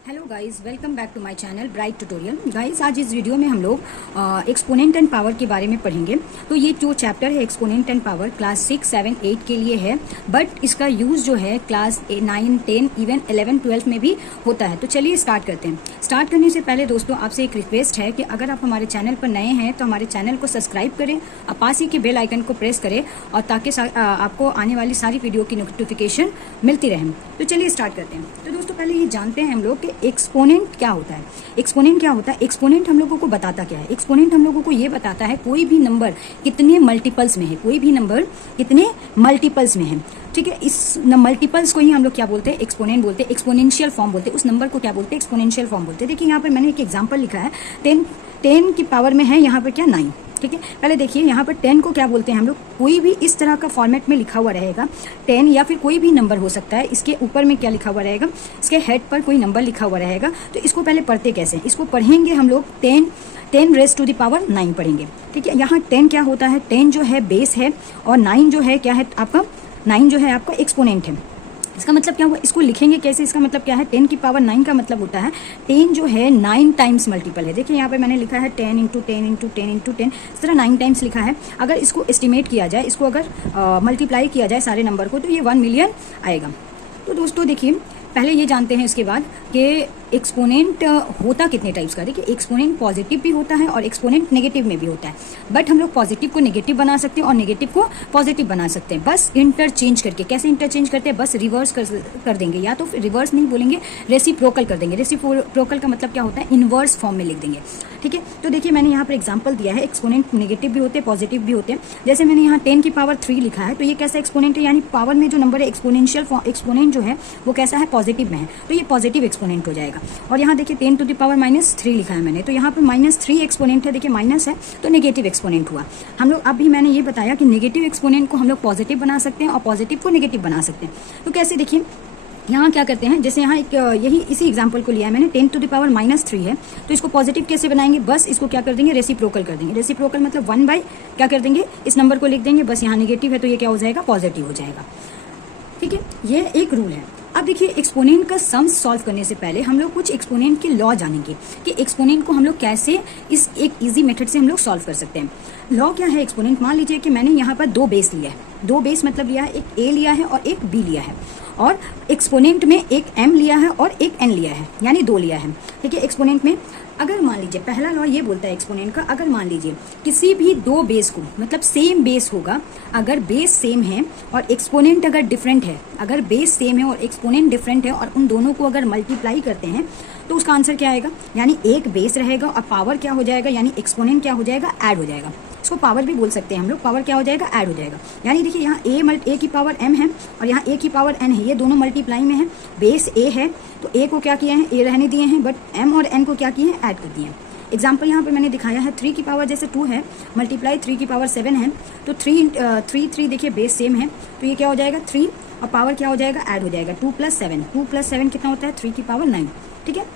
Hello guys, welcome back to my channel bright tutorial. Guys, आज इस video में हम लोग एक्सपोनेंट एंड पावर के बारे में पढ़ेंगे। तो ये जो चैप्टर है एक्सपोनेंट एंड पावर क्लास 6, 7, 8 के लिए है, बट इसका यूज जो है क्लास 9, 10, इवन 11, 12 में भी होता है। तो चलिए स्टार्ट करते हैं। स्टार्ट करने से पहले दोस्तों आपसे एक रिक्वेस्ट है कि अगर आप हमारे चैनल पर नए हैं तो हमारे चैनल को सब्सक्राइब करें और पास ही के बेल आइकन को प्रेस करें, और ताकि आपको आने वाली सारी वीडियो की नोटिफिकेशन मिलती रहे। तो चलिए स्टार्ट करते हैं। तो दोस्तों पहले ये जानते हैं हम लोग कि एक्सपोनेंट क्या होता है। एक्सपोनेंट क्या होता है? एक्सपोनेंट हम लोगों को बताता क्या है? एक्सपोनेंट हम लोगों को ये बताता है कोई भी नंबर कितने मल्टीपल्स में है, कोई भी नंबर कितने मल्टीपल्स में है। ठीक है, इस मल्टीपल्स को ही हम लोग क्या बोलते हैं? एक्सपोनेंट बोलते हैं, एक्सपोनेंशियल फॉर्म बोलते हैं। उस नंबर को क्या बोलते हैं? एक्सपोनेंशियल फॉर्म बोलते हैं। देखिए यहाँ पर मैंने एक एग्जाम्पल लिखा है, 10 की पावर में है यहाँ पर क्या 9। ठीक है, पहले देखिए यहाँ पर 10 को क्या बोलते हैं हम लोग? कोई भी इस तरह का फॉर्मेट में लिखा हुआ रहेगा 10, या फिर कोई भी नंबर हो सकता है। इसके ऊपर में क्या लिखा हुआ रहेगा? इसके हेड पर कोई नंबर लिखा हुआ रहेगा। तो इसको पहले पढ़ते कैसे हैं? इसको पढ़ेंगे हम लोग 10 रेज़ टू द पावर 9 पढ़ेंगे। ठीक है, यहाँ 10 क्या होता है? 10 जो है बेस है, और 9 जो है क्या है आपका? 9 जो है आपका एक्सपोनेंट है। इसका मतलब क्या हुआ? इसको लिखेंगे कैसे? इसका मतलब क्या है? 10 की पावर 9 का मतलब होता है 10 जो है 9 टाइम्स मल्टीपल है। देखिए यहाँ पे मैंने लिखा है 10 इंटू 10 इंटू 10 इंटू 10, इस तरह 9 टाइम्स लिखा है। अगर इसको एस्टिमेट किया जाए, इसको अगर मल्टीप्लाई किया जाए सारे नंबर को, तो ये 1 मिलियन आएगा। तो दोस्तों देखिए, पहले ये जानते हैं इसके बाद कि एक्सपोनेंट होता कितने टाइप्स का। देखिए, एक्सपोनेंट पॉजिटिव भी होता है और एक्सपोनेंट नेगेटिव में भी होता है। बट हम लोग पॉजिटिव को नेगेटिव बना सकते हैं और नेगेटिव को पॉजिटिव बना सकते हैं, बस इंटरचेंज करके। कैसे इंटरचेंज करते हैं? बस रिवर्स कर देंगे, या तो रिवर्स नहीं बोलेंगे, रेसिप्रोकल कर देंगे। रेसिप्रोकल का मतलब क्या होता है? इनवर्स फॉर्म में लिख देंगे। ठीक है, तो देखिए मैंने यहाँ पर एग्जाम्पल दिया है, एक्सपोनेंट नेगेटिव भी होते हैं, पॉजिटिव भी होते हैं। जैसे मैंने यहाँ 10 की पावर 3 लिखा है, तो ये कैसा एक्सपोनेंट है? यानी पावर में जो नंबर है एक्सपोनेंशियल एक्सपोनेंट जो है वो कैसा है? पॉजिटिव में है, तो ये पॉजिटिव एक्सपोनेंट हो जाएगा। और यहाँ देखिए 10 टू द पावर -3 लिखा है मैंने, तो यहाँ पर -3 एक्सपोनेंट है। देखिए माइनस है तो नेगेटिव एक्सपोनेंट हुआ। हम लोग अभी मैंने ये बताया कि नेगेटिव एक्सपोनेंट को हम लोग पॉजिटिव बना सकते हैं और पॉजिटिव को नेगेटिव बना सकते हैं। तो कैसे? देखिए यहाँ क्या करते हैं, जैसे यहाँ एक यही इसी एग्जांपल को लिया है मैंने, 10 टू द पावर -3 है, तो इसको पॉजिटिव कैसे बनाएंगे? बस इसको क्या कर देंगे? रेसिप्रोकल कर देंगे। रेसिप्रोकल मतलब 1 बाई क्या कर देंगे? इस नंबर को लिख देंगे। बस यहाँ नेगेटिव है तो ये क्या हो जाएगा? पॉजिटिव हो जाएगा। ठीक है, ये एक रूल है। अब देखिए, एक्सपोनेंट का सम्स सॉल्व करने से पहले हम लोग कुछ एक्सपोनेंट के लॉ जानेंगे कि एक्सपोनेंट को हम लोग कैसे इस एक इजी मेथड से हम लोग सॉल्व कर सकते हैं। लॉ क्या है एक्सपोनेंट? मान लीजिए कि मैंने यहाँ पर 2 बेस लिया है। 2 बेस मतलब लिया है, एक a लिया है और एक b लिया है, और एक्सपोनेंट में एक m लिया है और एक n लिया है, यानी 2 लिया है। ठीक है, एक्सपोनेंट में अगर मान लीजिए, पहला लॉ ये बोलता है एक्सपोनेंट का, अगर मान लीजिए किसी भी 2 बेस को, मतलब सेम बेस होगा, अगर बेस सेम है और एक्सपोनेंट अगर डिफरेंट है, अगर बेस सेम है और एक्सपोनेंट डिफरेंट है, और उन दोनों को अगर मल्टीप्लाई करते हैं तो उसका आंसर क्या आएगा? यानी एक बेस रहेगा और पावर क्या हो जाएगा? यानी एक्सपोनेंट क्या हो जाएगा? ऐड हो जाएगा। इसको पावर भी बोल सकते हैं हम लोग। पावर क्या हो जाएगा? ऐड हो जाएगा। यानी देखिए यहाँ a की पावर m है और यहाँ a की पावर n है, ये दोनों मल्टीप्लाई में है। बेस a है तो a को क्या किया है? a रहने दिए हैं, बट m और n को क्या किए हैं? ऐड कर दिए हैं। एग्जाम्पल यहाँ पर मैंने दिखाया है, 3 की पावर जैसे 2 है, मल्टीप्लाई 3 की पावर 7 है, तो 3 देखिए बेस सेम है, तो ये क्या हो जाएगा? 3, और पावर क्या हो जाएगा? ऐड हो जाएगा। 2 + 7, 2 + 7 कितना होता है? 3 की पावर 9। ठीक है,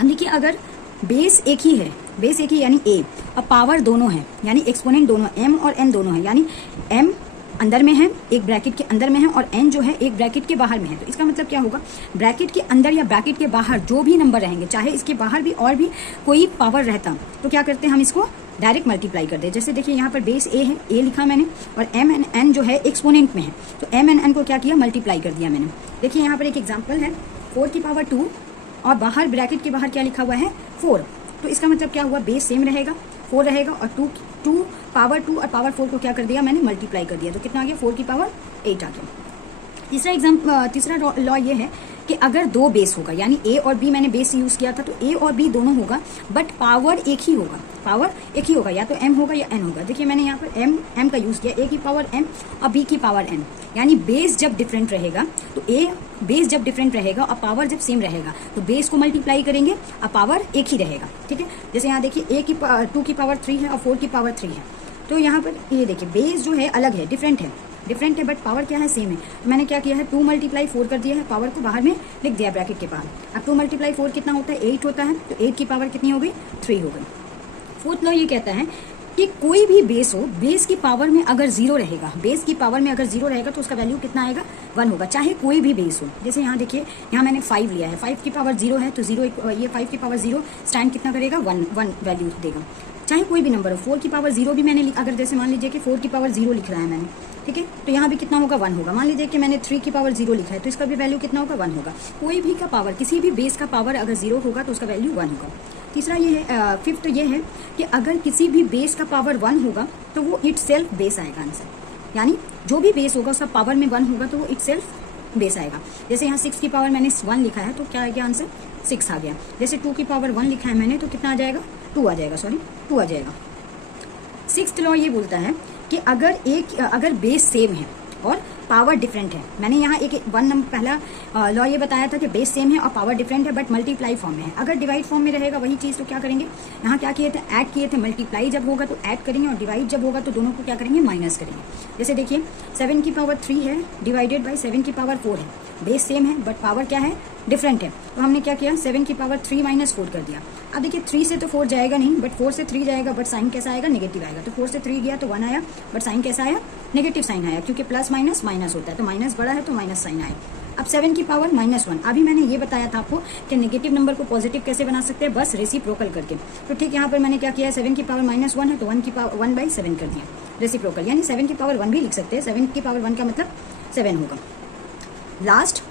अब देखिए अगर बेस एक ही है, बेस एक ही यानी a, और पावर दोनों है, यानी एक्सपोनेंट दोनों m और n दोनों है, यानी m अंदर में है, एक ब्रैकेट के अंदर में है, और n जो है एक ब्रैकेट के बाहर में है। तो इसका मतलब क्या होगा? ब्रैकेट के अंदर या ब्रैकेट के बाहर जो भी नंबर रहेंगे, चाहे इसके बाहर भी और भी कोई पावर रहता, तो क्या करते हैं हम इसको डायरेक्ट मल्टीप्लाई कर दे। जैसे देखिए यहाँ पर बेस a है, a लिखा मैंने, और m एंड n जो है एक्सपोनेंट में है, तो m एंड n को क्या किया? मल्टीप्लाई कर दिया मैंने। देखिए यहाँ पर एक एग्जाम्पल है, 4 की पावर 2, और बाहर ब्रैकेट के बाहर क्या लिखा हुआ है? 4। तो इसका मतलब क्या हुआ? बेस सेम रहेगा, 4 रहेगा, और 2 पावर 2 और पावर 4 को क्या कर दिया मैंने? मल्टीप्लाई कर दिया। तो कितना आ गया? 4 की पावर 8 आ गया। तीसरा लॉ ये है कि अगर 2 बेस होगा, यानी a और b, मैंने बेस यूज किया था, तो a और b दोनों होगा, बट पावर एक ही होगा। पावर एक ही होगा, या तो m होगा या n होगा। देखिए मैंने यहाँ पर m का यूज किया, a की पावर m और b की पावर n, यानी बेस जब डिफरेंट रहेगा तो a बेस जब डिफरेंट रहेगा और पावर जब सेम रहेगा तो बेस को मल्टीप्लाई करेंगे और पावर एक ही रहेगा। ठीक है, जैसे यहाँ देखिए 2 की पावर 3 है और 4 की पावर 3 है, तो यहाँ पर ये देखिए बेस जो है अलग है, डिफरेंट है, बट पावर क्या है? सेम है। तो मैंने क्या किया है? 2 × 4 कर दिया है, पावर को बाहर में लिख दिया ब्रैकेट के बाहर। अब 2 × 4 कितना होता है? 8 होता है, तो 8 की पावर कितनी हो गई? 3 हो गई। फोर्थ लॉ ये कहता है कि कोई भी बेस हो, बेस की पावर में अगर जीरो रहेगा, बेस की पावर में अगर जीरो रहेगा तो उसका वैल्यू कितना आएगा, 1 होगा, चाहे कोई भी बेस हो। जैसे यहाँ देखिए, यहाँ मैंने 5 लिया है, 5 की पावर 0 है तो 0, ये 5 की पावर 0 स्टैंड कितना करेगा, 1 वैल्यू देगा। चाहे कोई भी नंबर हो, 4 की पावर 0 भी मैंने, अगर जैसे मान लीजिए कि 4 की पावर 0 लिख रहा है मैंने, ठीक है, तो यहाँ भी कितना होगा, 1 होगा। मान लीजिए कि मैंने 3 की पावर 0 लिखा है तो इसका भी वैल्यू कितना होगा, 1 होगा। कोई भी का पावर, किसी भी बेस का पावर अगर 0 होगा तो उसका वैल्यू 1 होगा। तीसरा ये है, फिफ्थ ये है कि अगर किसी भी बेस का पावर 1 होगा तो वो इट सेल्फ बेस आएगा आंसर, यानी जो भी बेस होगा उसका पावर में 1 होगा तो वो इट सेल्फ बेस आएगा। जैसे यहाँ 6 की पावर मैंने 1 लिखा है तो क्या आ गया आंसर, 6 आ गया। जैसे 2 की पावर 1 लिखा है मैंने तो कितना आ जाएगा, 2 आ जाएगा, 2 आ जाएगा। 6th लॉ ये बोलता है कि अगर बेस सेम है और पावर डिफरेंट है, मैंने यहाँ एक 1 नंबर पहला लॉ ये बताया था कि बेस सेम है और पावर डिफरेंट है बट मल्टीप्लाई फॉर्म में है। अगर डिवाइड फॉर्म में रहेगा वही चीज़ तो क्या करेंगे, यहाँ क्या किए थे, ऐड किए थे, मल्टीप्लाई जब होगा तो ऐड करेंगे और डिवाइड जब होगा तो दोनों को क्या करेंगे, माइनस करेंगे। जैसे देखिए 7 की पावर 3 है डिवाइडेड बाई 7 की पावर 4 है, बेस सेम है बट पावर क्या है, डिफरेंट है, तो हमने क्या किया, 7 की पावर 3 माइनस 4 कर दिया। अब देखिए 3 से तो 4 जाएगा नहीं बट 4 से 3 जाएगा, बट साइन कैसा आएगा, नेगेटिव आएगा। तो 4 से 3 गया तो 1 आया बट साइन कैसा आया, नेगेटिव साइन आया, क्योंकि प्लस माइनस माइनस होता है तो माइनस बड़ा है तो माइनस साइन आया। अब 7 की पावर -1, अभी मैंने ये बताया था आपको कि नेगेटिव नंबर को पॉजिटिव कैसे बना सकते हैं, बस रेसिप्रोकल करके। तो ठीक यहाँ पर मैंने क्या किया है, 7 की पावर -1 है तो 1 की पावर 1/7 कर दिया, रेसिप्रोकल, यानी 7 की पावर 1 भी लिख सकते हैं, 7 की पावर 1 का मतलब 7 होगा। लास्ट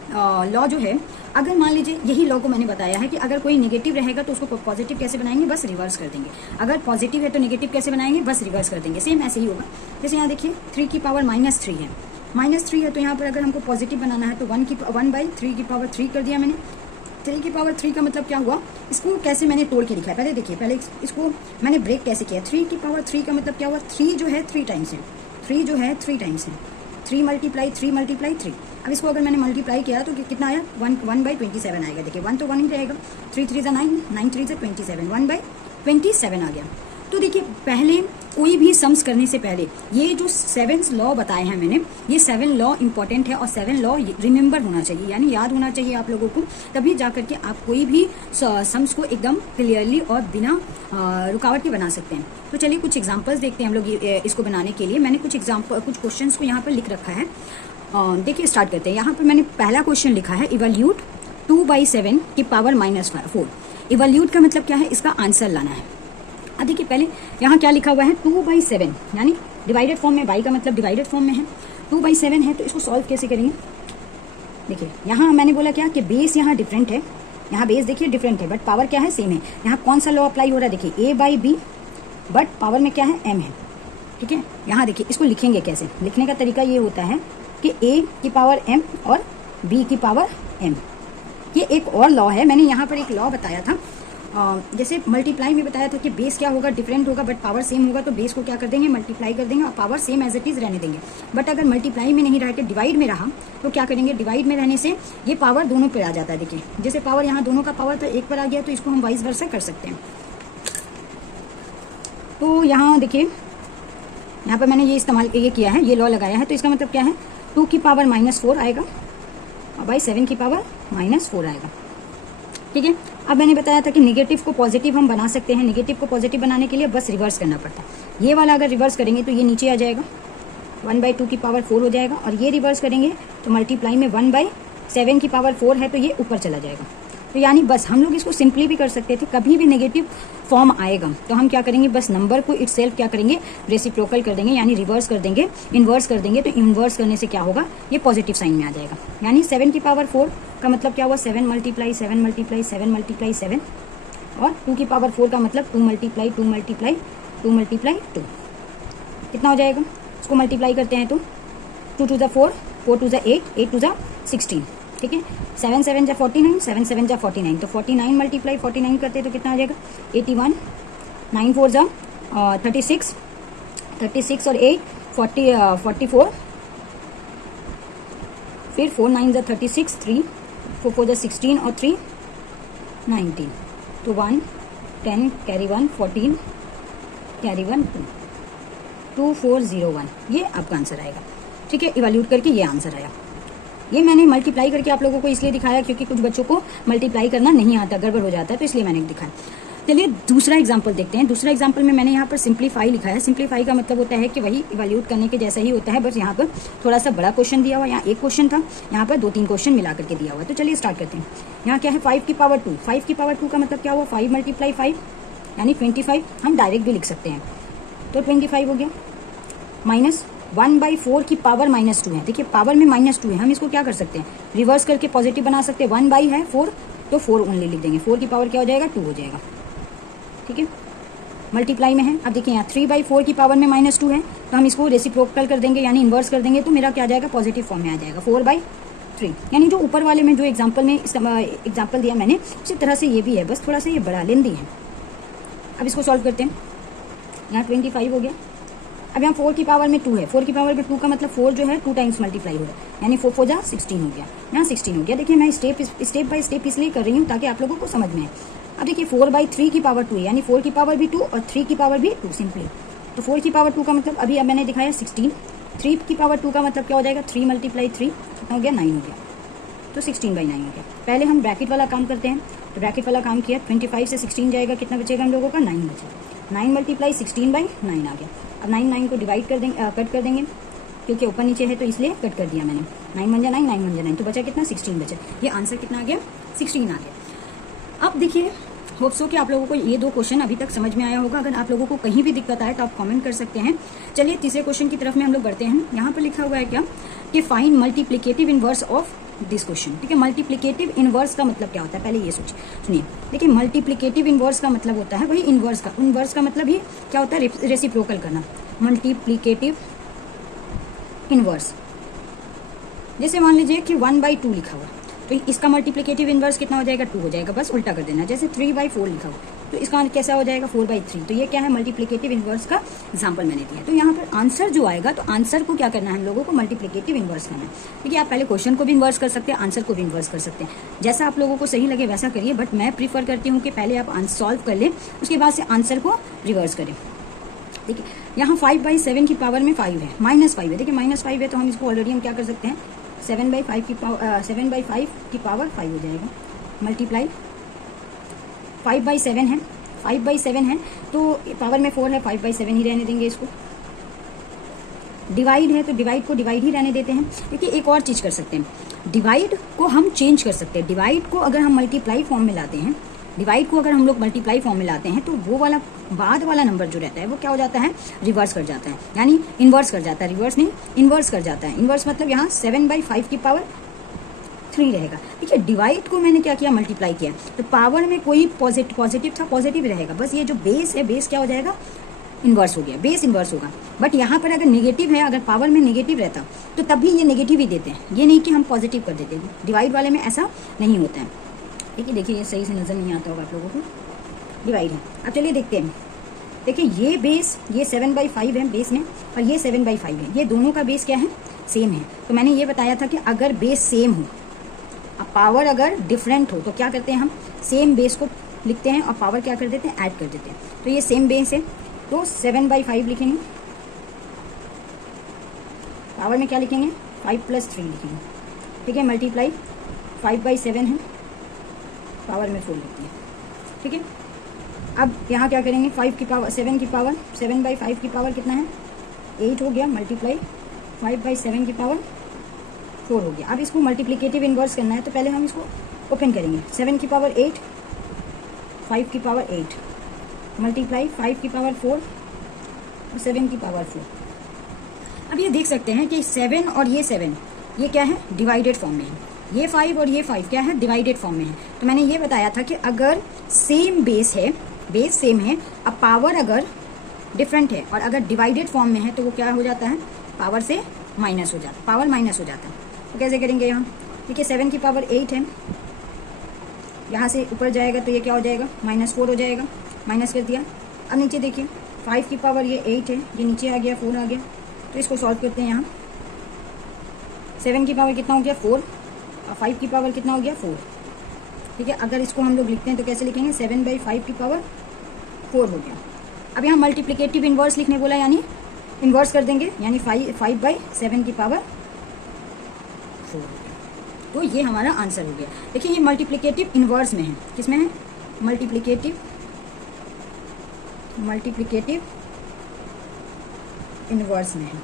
लॉ जो है, अगर मान लीजिए यही लॉ को मैंने बताया है कि अगर कोई नेगेटिव रहेगा तो उसको पॉजिटिव कैसे बनाएंगे, बस रिवर्स कर देंगे। अगर पॉजिटिव है तो नेगेटिव कैसे बनाएंगे, बस रिवर्स कर देंगे। सेम ऐसे ही होगा। जैसे यहाँ देखिए 3 की पावर -3 है, -3 है तो यहाँ पर अगर हमको पॉजिटिव बनाना है तो 1/3 की पावर 3 कर दिया मैंने। 3 की पावर 3 का मतलब क्या हुआ, इसको कैसे मैंने तोड़ के लिखा है, पहले देखिए, पहले इसको मैंने ब्रेक कैसे किया। 3 की पावर 3 का मतलब क्या हुआ, 3 जो है 3 टाइम्स है, 3 जो है 3 टाइम्स है, 3 मल्टीप्लाई 3। अब इसको अगर मैंने मल्टीप्लाई किया तो कितना आया, 1/27 आएगा। देखिए 1 तो 1 ही रहेगा, 3 3 9, 9 3 27, 1/27 आ गया। तो देखिए पहले कोई भी सम्स करने से पहले ये जो 7 लॉ बताए हैं मैंने, ये 7 लॉ इंपॉर्टेंट है और 7 लॉ रिमेंबर होना चाहिए, यानी याद होना चाहिए आप लोगों को, तभी जाकर के आप कोई भी सम्स को एकदम क्लियरली और बिना रुकावट के बना सकते हैं। तो चलिए कुछ एग्जांपल्स देखते हैं हम लोग इसको बनाने के लिए। मैंने कुछ क्वेश्चंस को यहाँ पर लिख रखा है। देखिए स्टार्ट करते हैं। यहाँ पर मैंने पहला क्वेश्चन लिखा है, इवल्यूट 2/7 की पावर -4। इवल्यूट का मतलब क्या है, इसका आंसर लाना है। अब देखिए पहले यहाँ क्या लिखा हुआ है, 2/7, यानी डिवाइडेड फॉर्म में, बाई का मतलब डिवाइडेड फॉर्म में है, 2/7 है तो इसको सॉल्व कैसे करेंगे। देखिए यहाँ मैंने बोला क्या कि बेस यहाँ डिफरेंट है, यहाँ बेस देखिए डिफरेंट है बट पावर क्या है, सेम है। यहाँ कौन सा लॉ अप्लाई हो रहा है, देखिए A/B बट पावर में क्या है, M है, ठीक है। यहाँ देखिए इसको लिखेंगे कैसे, लिखने का तरीका ये होता है कि A की पावर M और B की पावर M। ये एक और लॉ है, मैंने यहाँ पर एक लॉ बताया था, जैसे मल्टीप्लाई में बताया था कि बेस क्या होगा, डिफरेंट होगा बट पावर सेम होगा, तो बेस को क्या कर देंगे, मल्टीप्लाई कर देंगे और power same as it is रहने देंगे। बट अगर मल्टीप्लाई में नहीं रह के डिवाइड में रहा तो क्या करेंगे, डिवाइड में रहने से ये पावर दोनों पर आ जाता है। देखिए जैसे पावर यहाँ दोनों का पावर था, एक पर आ गया, तो इसको हम वाइस वर्सा कर सकते हैं। तो यहाँ देखिए, यहाँ पर मैंने ये किया है, ये लॉ लगाया है, तो इसका मतलब क्या है, 2 की पावर -4 आएगा और बाई 7 की पावर -4 आएगा, ठीक है। अब मैंने बताया था कि नेगेटिव को पॉजिटिव हम बना सकते हैं, नेगेटिव को पॉजिटिव बनाने के लिए बस रिवर्स करना पड़ता है। ये वाला अगर रिवर्स करेंगे तो ये नीचे आ जाएगा, 1/2 की पावर 4 हो जाएगा, और ये रिवर्स करेंगे तो मल्टीप्लाई में 1/7 की पावर 4 है तो ये ऊपर चला जाएगा। तो यानी बस हम लोग इसको सिंपली भी कर सकते थे, कभी भी नेगेटिव फॉर्म आएगा तो हम क्या करेंगे, बस नंबर को इटसेल्फ क्या करेंगे, रेसिप्रोकल कर देंगे, यानी रिवर्स कर देंगे, इन्वर्स कर देंगे। तो इन्वर्स करने से क्या होगा, ये पॉजिटिव साइन में आ जाएगा। यानी 7 की पावर 4 का मतलब क्या हुआ, 7 मल्टीप्लाई 7 मल्टीप्लाई 7 मल्टीप्लाई 7, और 2 की पावर 4 का मतलब 2 मल्टीप्लाई 2 मल्टीप्लाई 2 मल्टीप्लाई 2। कितना हो जाएगा, इसको मल्टीप्लाई करते हैं तो 2 2 4, 4 2 8, 8 2 16, ठीक है। 7 7 49, 7 7 49, तो 49 मल्टीप्लाई 49 करते हैं तो कितना आ जाएगा, 81, 9 4 36, 36 और 8 44, फिर 4 9 36, 3 4 4 16 और 3 19, तो 1 10 कैरी 1 14 कैरी 1 2, 2401, ये आपका आंसर आएगा, ठीक है। इवैल्यूएट करके ये आंसर आया। ये मैंने मल्टीप्लाई करके आप लोगों को इसलिए दिखाया क्योंकि कुछ बच्चों को मल्टीप्लाई करना नहीं आता, गड़बड़ हो जाता है, तो इसलिए मैंने दिखाया। चलिए दूसरा एग्जाम्पल देखते हैं। दूसरा एग्जाम्पल में मैंने यहाँ पर सिंप्लीफाई लिखा है। सिंप्लीफाई का मतलब होता है कि वही इवैल्यूएट करने के जैसा ही होता है, बस यहाँ पर थोड़ा सा बड़ा क्वेश्चन दिया हुआ, यहाँ एक क्वेश्चन था, यहाँ पर 2-3 क्वेश्चन मिला करके दिया हुआ है। तो चलिए स्टार्ट करते हैं। यहाँ क्या है 5 की पावर 2। 5 की पावर 2 का मतलब क्या हुआ 5 × 5 यानी 25। हम डायरेक्ट भी लिख सकते हैं, तो 25 हो गया। माइनस 1/4 की पावर -2 है। देखिए पावर में -2 है, हम इसको क्या कर सकते हैं रिवर्स करके पॉजिटिव बना सकते हैं। 1/4 तो 4 ओनली लिख देंगे। 4 की पावर क्या हो जाएगा 2 हो जाएगा, ठीक है। मल्टीप्लाई में है। अब देखिए यहाँ 3/4 की पावर में -2 है, तो हम इसको रेसिप्रोकल कर देंगे यानी इन्वर्स कर देंगे, तो मेरा क्या आ जाएगा पॉजिटिव फॉर्म में आ जाएगा 4/3। यानी जो ऊपर वाले में जो एग्जाम्पल में एग्जाम्पल दिया मैंने उसी तरह से ये भी है, बस थोड़ा सा ये बड़ा लेंदी है। अब इसको सॉल्व करते हैं। यहाँ 25 हो गया। अब यहाँ 4 की पावर में 2 है। 4 की पावर में 2 का मतलब 4 जो है 2 टाइम्स मल्टीप्लाई हो रहा है, यानी 4 4 जा 16 हो गया। यहाँ 16 हो गया। देखिए मैं स्टेप बाय स्टेप इसलिए कर रही हूँ ताकि आप लोगों को समझ में आए। अब देखिए 4/3 की पावर 2 है, यानी 4 की पावर भी 2 और 3 की पावर भी 2 सिंपली। तो 4 की पावर 2 का मतलब अभी अब मैंने दिखाया 16। 3 की पावर 2 का मतलब क्या हो जाएगा 3 × 3 कितना हो गया 9 हो गया, तो 16/9 हो गया। पहले हम ब्रैकेट वाला काम करते हैं, तो ब्रैकेट वाला काम किया 25 से 16 जाएगा, कितना बचेगा हम लोगों का 9 बचेगा। 9 × 16/9 आ गया। अब 9 को डिवाइड कर देंगे, कट कर देंगे, क्योंकि ऊपर नीचे है तो इसलिए कट कर दिया मैंने। 9 × 9 9 × 9 तो बचा कितना 16 बचा। ये आंसर कितना आ गया 16 आ गया। अब देखिए होप सो कि आप लोगों को ये 2 क्वेश्चन अभी तक समझ में आया होगा। अगर आप लोगों को कहीं भी दिक्कत आए तो आप कमेंट कर सकते हैं। चलिए तीसरे क्वेश्चन की तरफ में हम लोग बढ़ते हैं। यहाँ पर लिखा हुआ है क्या कि find multiplicative inverse of this question, ठीक है। मल्टीप्लिकेटिव इनवर्स का मतलब क्या होता है पहले ये सुनिए। देखिए मल्टीप्लिकेटिव इनवर्स का मतलब होता है वही इनवर्स का मतलब ही क्या होता है रेसिप्रोकल करना। मल्टीप्लिकेटिव इनवर्स, जैसे मान लीजिए कि 1/2 लिखा हुआ, तो इसका मल्टीप्लिकेटिव इनवर्स कितना हो जाएगा 2 हो जाएगा, बस उल्टा कर देना। जैसे 3/4 लिखा हुआ, तो इसका कैसा हो जाएगा 4/3। तो ये क्या है मल्टीप्लिकेटिव इनवर्स का एग्जांपल मैंने दिया। तो यहाँ पर आंसर जो आएगा, तो आंसर को क्या करना है हम लोगों को मल्टीप्लिकेटिव इनवर्स करना है। देखिए आप पहले क्वेश्चन को भी इन्वर्स कर सकते हैं, आंसर को भी इन्वर्स कर सकते हैं, जैसा आप लोगों को सही लगे वैसा करिए। बट मैं प्रीफर करती हूँ कि पहले आप सॉल्व कर लें, उसके बाद से आंसर को रिवर्स करें। देखिए यहाँ 5/7 की पावर में 5 है, -5 है। देखिए -5 है तो हम इसको ऑलरेडी हम क्या कर सकते हैं 7/5 की पावर 5 हो जाएगा। मल्टीप्लाई 5/7 है, 5/7 है तो पावर में 4 है, 5/7 ही रहने देंगे इसको। डिवाइड है तो डिवाइड को डिवाइड ही रहने देते हैं। देखिए एक और चीज़ कर सकते हैं, डिवाइड को हम चेंज कर सकते हैं। डिवाइड को अगर हम मल्टीप्लाई फॉर्म में लाते हैं, डिवाइड को अगर हम लोग मल्टीप्लाई फॉर्म में लाते हैं, तो वो वाला बाद वाला नंबर जो रहता है वो क्या हो जाता है रिवर्स कर जाता है, यानी इन्वर्स कर जाता है। रिवर्स नहीं इन्वर्स कर जाता है। इन्वर्स मतलब यहाँ 7/5 की पावर 3 रहेगा। ठीक है, डिवाइड को मैंने क्या किया मल्टीप्लाई किया, तो पावर में कोई पॉजिटिव था पॉजिटिव रहेगा, बस ये जो बेस है बेस क्या हो जाएगा इन्वर्स हो गया, बेस इन्वर्स होगा। बट यहाँ पर अगर नेगेटिव है, अगर पावर में नेगेटिव रहता तो तब भी ये नेगेटिव ही देते हैं, ये नहीं कि हम पॉजिटिव कर देते हैं। डिवाइड वाले में ऐसा नहीं होता है। ठीक है, देखिए ये सही से नज़र नहीं आता होगा आप लोगों को, डिवाइड है। अब चलिए देखते हैं। देखिए ये बेस, ये 7/5 है बेस में, और ये 7/5 है, ये दोनों का बेस क्या है सेम है। तो मैंने ये बताया था कि अगर बेस सेम हो, अब पावर अगर डिफरेंट हो, तो क्या करते हैं हम सेम बेस को लिखते हैं और पावर क्या कर देते हैं ऐड कर देते हैं। तो ये सेम बेस है तो 7/5 लिखेंगे, पावर में क्या लिखेंगे 5 + 3 लिखेंगे। ठीक है, मल्टीप्लाई 5/7 है, पावर में 4 लिखते हैं। ठीक है, अब यहाँ क्या करेंगे 5 की पावर 7 की पावर 7/5 की पावर कितना है 8 हो गया, मल्टीप्लाई 5/7 की पावर 4 हो गया। अब इसको मल्टीप्लिकेटिव इन्वर्स करना है, तो पहले हम इसको ओपन करेंगे। 7 की पावर 8, 5 की पावर 8, मल्टीप्लाई 5 की पावर 4 और 7 की पावर 4। अब ये देख सकते हैं कि 7 और ये 7 ये क्या है डिवाइडेड फॉर्म में है, ये 5 और ये 5 क्या है डिवाइडेड फॉर्म में है। तो मैंने ये बताया था कि अगर सेम बेस है, बेस सेम है, अब पावर अगर डिफरेंट है और अगर डिवाइडेड फॉर्म में है तो वो क्या हो जाता है पावर से माइनस हो जाता है, पावर माइनस हो जाता है। तो कैसे करेंगे यहाँ, देखिए 7 की पावर 8 है, यहाँ से ऊपर जाएगा तो ये क्या हो जाएगा -4 हो जाएगा, माइनस कर दिया। अब नीचे देखिए 5 की पावर ये 8 है, ये नीचे आ गया 4 आ गया, तो इसको सॉल्व करते हैं। यहाँ 7 की पावर कितना हो गया 4 और 5 की पावर कितना हो गया 4। ठीक है, अगर इसको हम लोग लिखते हैं तो कैसे लिखेंगे 7/5 की पावर 4 हो गया। अब यहाँ मल्टीप्लिकेटिव इन्वर्स लिखने बोला, यानी इन्वर्स कर देंगे, यानी 5/7 की पावर 4 हो गया। तो ये हमारा आंसर हो गया। देखिए ये मल्टीप्लिकेटिव इन्वर्स में है, किसमें है मल्टीप्लिकेटिव मल्टीप्लिकेटिव इनवर्स में है।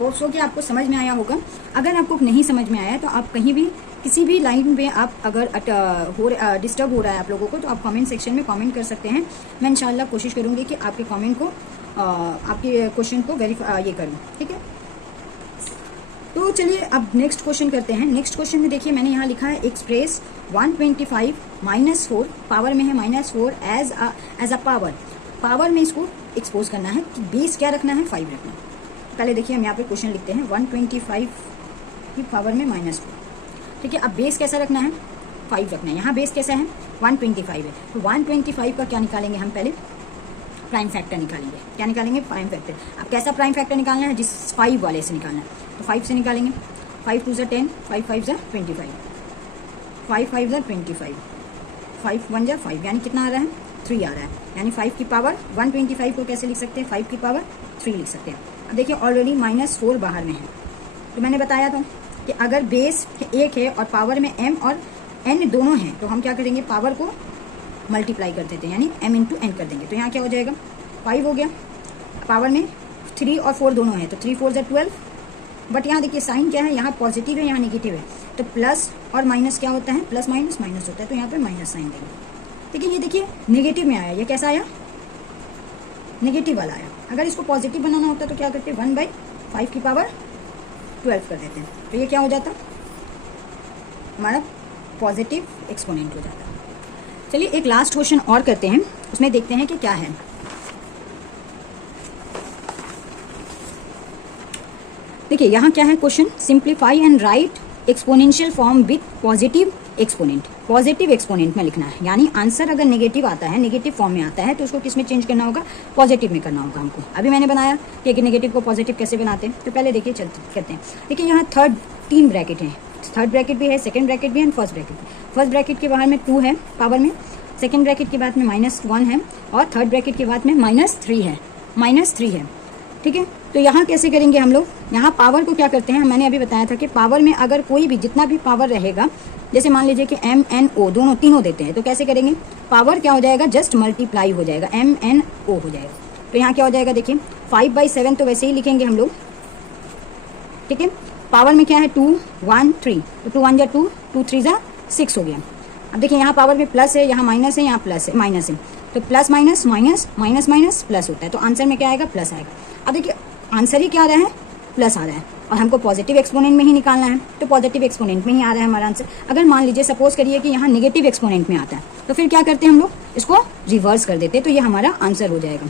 होप्स कि आपको समझ में आया होगा। अगर आपको नहीं समझ में आया तो आप कहीं भी किसी भी लाइन में आप अगर डिस्टर्ब हो रहा है आप लोगों को, तो आप कमेंट सेक्शन में कमेंट कर सकते हैं। मैं इंशाल्लाह कोशिश करूंगी कि आपके कमेंट को आपके क्वेश्चन को वेरीफाई करूँ, ठीक है। तो चलिए अब नेक्स्ट क्वेश्चन करते हैं। नेक्स्ट क्वेश्चन में देखिए मैंने यहाँ लिखा है एक्सप्रेस 125 - 4 पावर में है -4 एज अ पावर में इसको एक्सपोज करना है कि बेस क्या रखना है, 5 रखना है। पहले देखिए हम यहाँ पे क्वेश्चन लिखते हैं 125 की पावर में -4, ठीक है। अब बेस कैसा रखना है, 5 रखना है। यहाँ बेस कैसा है, 125 है, तो 125 का क्या निकालेंगे हम, पहले प्राइम फैक्टर निकालेंगे। क्या निकालेंगे, प्राइम फैक्टर। अब कैसा प्राइम फैक्टर निकालना है, जिस 5 वाले से निकालना है, तो 5 से निकालेंगे। 5 2 10, 5 5 25, 5 5 25, 5 1 5, यानी कितना आ रहा है, 3 आ रहा है। यानी 5 की पावर 125 को कैसे लिख सकते हैं, 5 की पावर 3 लिख सकते हैं। अब देखिए ऑलरेडी -4 बाहर में है, तो मैंने बताया था कि अगर बेस 1 है और पावर में m और n दोनों हैं, तो हम क्या करेंगे, पावर को मल्टीप्लाई कर देते हैं, यानी m इंटू n कर देंगे। तो यहाँ क्या हो जाएगा, 5 हो गया। पावर में 3 और 4 दोनों हैं, तो 3 4 12। बट यहाँ देखिए साइन क्या है, यहाँ पॉजिटिव है, यहाँ नेगेटिव है, तो प्लस और माइनस क्या होता है, प्लस माइनस माइनस होता है, तो यहाँ पे माइनस साइन देंगे। लेकिन ये देखिए नेगेटिव में आया, ये कैसा आया, नेगेटिव वाला आया। अगर इसको पॉजिटिव बनाना होता तो क्या करते, 1/5 की पावर 12 कर देते हैं, तो ये क्या हो जाता, हमारा पॉजिटिव एक्सपोनेंट हो जाता। चलिए एक लास्ट क्वेश्चन और करते हैं, उसमें देखते हैं कि क्या है। देखिए यहाँ क्या है question, simplify and right exponential form with positive exponent. Positive exponent में लिखना है, यानी आंसर अगर नेगेटिव आता है, नेगेटिव फॉर्म में आता है, तो उसको किस में चेंज करना होगा, पॉजिटिव में करना होगा हमको। अभी मैंने बनाया कि नेगेटिव को पॉजिटिव कैसे बनाते हैं, तो पहले देखिए चलते करते हैं। देखिए यहाँ 3 ब्रैकेट हैं, 3rd ब्रैकेट भी है, 2nd ब्रैकेट भी है, 1st ब्रैकेट भी। 1st ब्रैकेट के बाहर में 2 है पावर में, 2nd ब्रैकेट के बाद में -1 है, और 3rd ब्रैकेट के बाद में -3 है, -3 है, ठीक है। तो यहाँ कैसे करेंगे हम लोग, यहाँ पावर को क्या करते हैं, मैंने अभी बताया था कि पावर में अगर कोई भी जितना भी पावर रहेगा, जैसे मान लीजिए कि m n o दोनों तीनों देते हैं, तो कैसे करेंगे, पावर क्या हो जाएगा, जस्ट मल्टीप्लाई हो जाएगा, m n o हो जाएगा। तो यहाँ क्या हो जाएगा, देखिए 5/7 तो वैसे ही लिखेंगे हम लोग, ठीक है। पावर में क्या है, 2 1 3, तो 2 1 2, 2 3 6 हो गया। अब देखिए यहाँ पावर में प्लस है, यहाँ माइनस है, यहाँ प्लस है, माइनस है, तो plus minus minus minus minus plus होता है, तो आंसर में क्या आएगा, प्लस आएगा। अब देखिए आंसर ही क्या आ रहा है, प्लस आ रहा है, और हमको पॉजिटिव एक्सपोनेंट में ही निकालना है, तो पॉजिटिव एक्सपोनेंट में ही आ रहा है हमारा आंसर। अगर मान लीजिए सपोज करिए कि यहाँ नेगेटिव एक्सपोनेंट में आता है, तो फिर क्या करते हैं हम लोग, इसको रिवर्स कर देते हैं, तो ये हमारा आंसर हो जाएगा।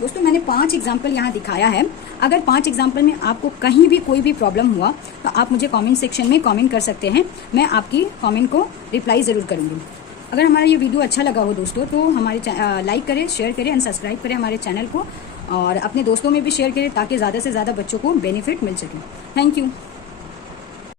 दोस्तों मैंने 5 एग्जाम्पल यहाँ दिखाया है। अगर 5 एग्जाम्पल में आपको कहीं भी कोई भी प्रॉब्लम हुआ, तो आप मुझे कमेंट सेक्शन में कमेंट कर सकते हैं, मैं आपकी कमेंट को रिप्लाई ज़रूर करूँगी। अगर हमारा ये वीडियो अच्छा लगा हो दोस्तों, तो हमारे लाइक करें, शेयर करें एंड सब्सक्राइब करें हमारे चैनल को, और अपने दोस्तों में भी शेयर करें, ताकि ज़्यादा से ज़्यादा बच्चों को बेनिफिट मिल सके। Thank you.